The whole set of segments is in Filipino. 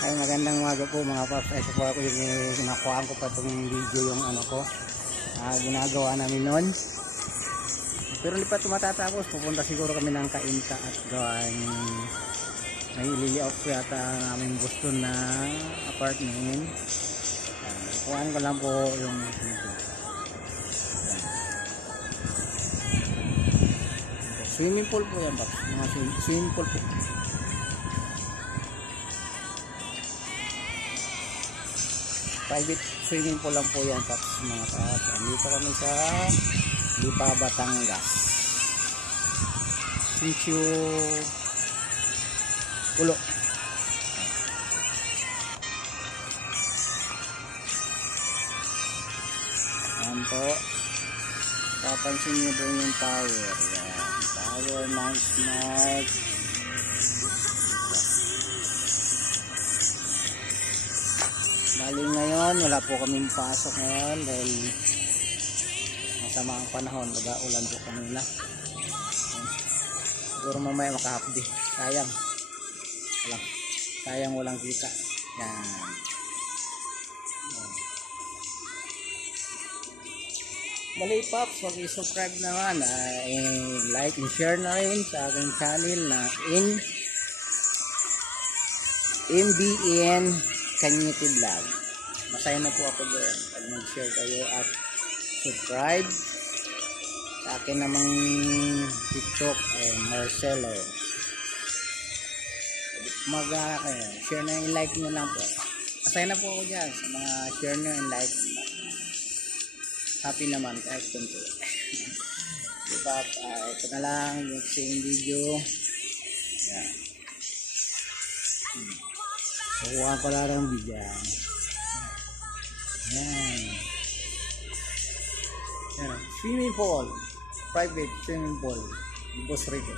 Ay, magandang umaga po mga paps. Ito po ako yung nakuhaan ko pa itong video yung ano ko. Ginagawa namin noon. Pero hindi pa ito matatapos. Pupunta siguro kami ng Kainta at gawin. May ilili-out ko yata ang aming Boston na apartment. Nakuhaan ko lang po yung video. Swimming pool po yan paps. Mga swimming pool po. Private swimming pool lang po yan paps mga paps. Dito kami sa Lipa, Batangas. Sitio Pulo. Ayan po. Papansin nyo po yung tower. Ayan. Tower ng Smart. Bali ngayon, wala po kaming pasok ngayon dahil masama ang panahon, mag-aulan po kanina. Siguro mamaya makahapdi. Sayang walang kita. Yan. Bali paps, mag-subscribe naman. Like and share na rin sa aking channel na MBN Kanyiti Vlog. Masaya na po ako doon pag mag-share kayo at subscribe. Sa akin namang TikTok Marcelo. Share na yung like nyo lang po. Masaya na po ako dyan sa mga share nyo and like. Happy naman kahit kunti. Diba, ito na lang yung same video. Yan. Kukuha ko lang ng video. Yan. Yan. Swimming pool. Private swimming pool. Boss Rico.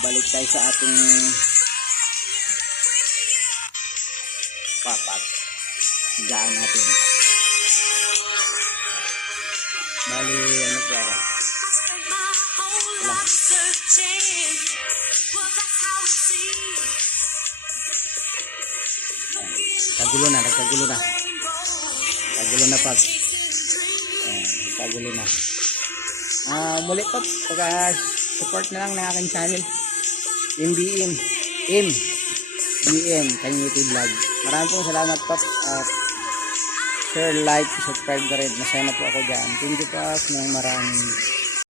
Balik tayo sa ating papat. Higaan natin. Bali, ano po ako? Wala. Kagulo na. Kagulo na pag. Kagulo na. Muli po, pagka-support na lang ng aking channel. MBN Kanyiti Vlog. Maraming pong salamat po at share, like, subscribe na rin. Masaya na po ako dyan. Thank you po ng maraming.